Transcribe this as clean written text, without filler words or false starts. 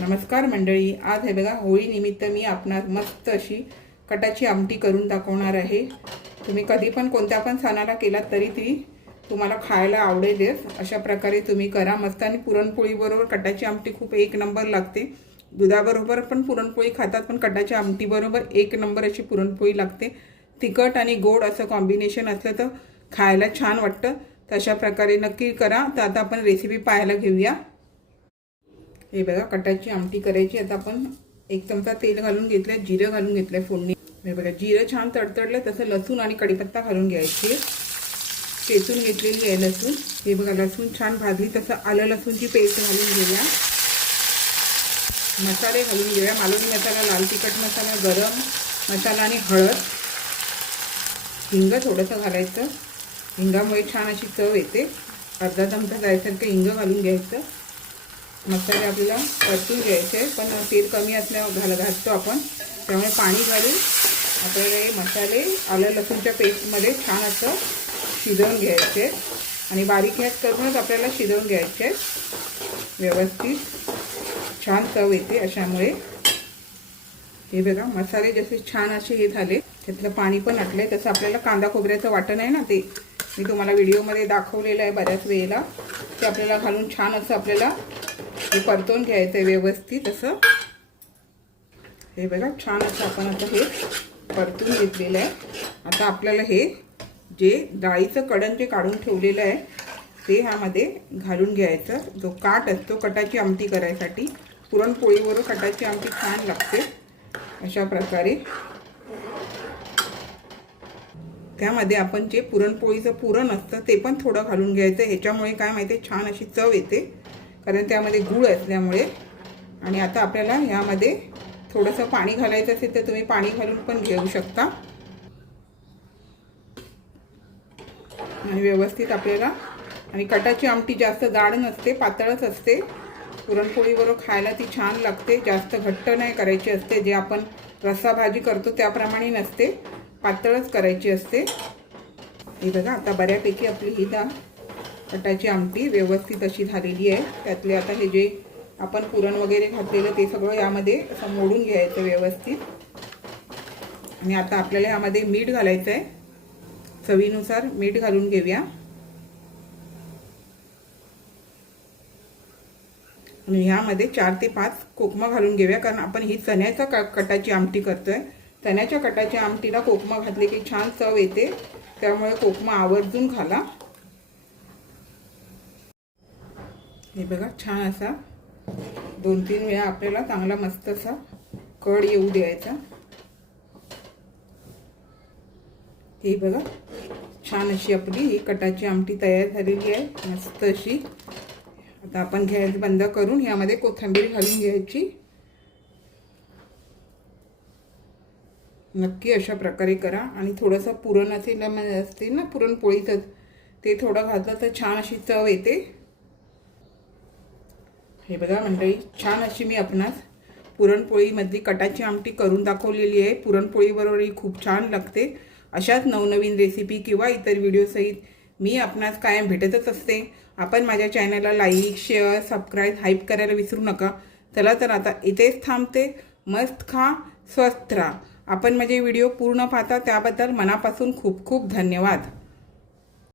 नमस्कार मंडळी, आज हे बघा होळी निमित्त मी आपणास मस्त अशी कटाची आमटी करून दाखवणार आहे। तुम्ही कधी पण कोणत्या पण सणाला केलात तरी ती तुम्हाला खायला आवडेलच। अशा प्रकारे तुम्ही करा मस्त। आणि पुरणपोळी बरोबर कटाची आमटी खूप एक नंबर लागते। दुधाबरोबर पण पुरणपोळी खातात, पण कटाची आमटी बरोबर एक नंबर अशी पुरणपोळी लागते। तिखट आणि गोड असं कॉम्बिनेशन असलं तर खायला छान वाटतं। तशा प्रकारे नक्की करा। तर आता आपण रेसिपी पाहायला घेऊया। हे बघा कटाची आमटी करायची। आता आपण एक चमचा तेल घालून घेतले, जिरं घालून घेतले फोडणी। हे बघा जिरं छान तडतडलं तसं लसूण आणि कढीपत्ता घालून घ्यायचे। चेचून घेतलेली आहे लसूण। हे बघा लसूण छान भाजली तसं आलं लसूणची पेस्ट घालून घेऊया। मसाले घालून घेऊया। मालवणी मसाला, लाल तिखट मसाला, गरम मसाला आणि हळद, हिंग थोडंसं घालायचं। हिंगामुळे छान अशी चव येते। अर्धा चमचा जायसारखं हिंग घालून घ्यायचं। मसाले आपल्याला परतून घ्यायचे, पण तेल कमी असल्यावर घालतो आपण, त्यामुळे पाणी घालून आपल्याला हे मसाले आलं लसूणच्या पेस्टमध्ये छान असं शिजवून घ्यायचे। आणि बारीक गॅस करूनच आपल्याला शिजवून घ्यायचे व्यवस्थित। छान चव येते अशामुळे। हे बघा मसाले जसे छान असे हे झाले, त्यातलं पाणी पण आटले। तसं आपल्याला कांदा खोबऱ्याचं वाटण आहे ना, ते मी तुम्हाला व्हिडिओमध्ये दाखवलेलं आहे बऱ्याच वेळेला, ते आपल्याला घालून छान असं आपल्याला हे परतून घ्यायचं आहे व्यवस्थित असं। हे बघा छान असं आपण आता हे परतून घेतलेलं आहे। आता आपल्याला हे जे डाळीचं कढण जे काढून ठेवलेलं आहे ते ह्यामध्ये घालून घ्यायचं। जो काट असतो कटाची आमटी करायसाठी, पुरणपोळीवर कटाची आमटी छान लागते। अशा प्रकारे त्यामध्ये आपण जे पुरणपोळीचं पुरण असतं ते पण थोडं घालून घ्यायचं। ह्याच्यामुळे काय माहिती आहे, छान अशी चव येते, कारण त्यामध्ये गूळ असल्यामुळे। आणि आता आपल्याला ह्यामध्ये थोडंसं पाणी घालायचं असेल तर तुम्ही पाणी घालून पण घेऊ शकता। आणि व्यवस्थित आपल्याला, आणि कटाची आमटी जास्त जाड नसते, पातळच असते। पुरणपोळीबरोबर खायला ती छान लागते। जास्त घट्ट नाही करायची असते, जे आपण रस्सा भाजी करतो त्याप्रमाणे नसते, पातळच करायची असते। हे बघा आता बऱ्यापैकी आपली ही कटाची आमटी व्यवस्थित अशी झालेली आहे। त्यातले आता हे जे आपण पुरण वगैरे घातलेलं ते सगळं यामध्ये असं मोडून घ्यायचं व्यवस्थित। आणि आता आपल्याला यामध्ये मीठ घालायचं आहे, चवीनुसार मीठ घालून घेऊया। आणि ह्यामध्ये 4 ते 5 कोकमा घालून घेऊया, कारण आपण ही चण्याच्या कटाची आमटी करतोय। चण्याच्या कटाच्या आमटीला कोकमा घातले की छान चव येते, त्यामुळे कोकमा आवर्जून घाला। हे बघा छान असा 2-3 वेळा आपल्याला चांगला मस्त असा कड येऊ द्यायचा। हे बघा छान अशी आपली ही कटाची आमटी तयार झालेली आहे मस्त अशी। आता आपण गॅस बंद करून यामध्ये कोथिंबीर घालून घ्यायची। नक्की अशा प्रकारे करा। आणि थोडंसं पुरण असते ना पुरणपोळीचं, ते थोडं घातलं तर छान अशी चव येते। हे बघा मंडळी, छान अशी मी आपणास पुरणपोळीमधली कटाची आमटी करून दाखवलेली आहे। पुरणपोळीबरोबर ही खूप छान लागते। अशाच नवनवीन रेसिपी किंवा इतर व्हिडिओसहित मी आपणास कायम भेटतच असते। आपण माझ्या चॅनलला लाईक, शेअर, सबस्क्राईब, हाईप करायला विसरू नका। चला तर आता इथेच थांबते। मस्त खा, स्वस्थ राहा। आपण माझे व्हिडिओ पूर्ण पाहता त्याबद्दल मनापासून खूप खूप धन्यवाद।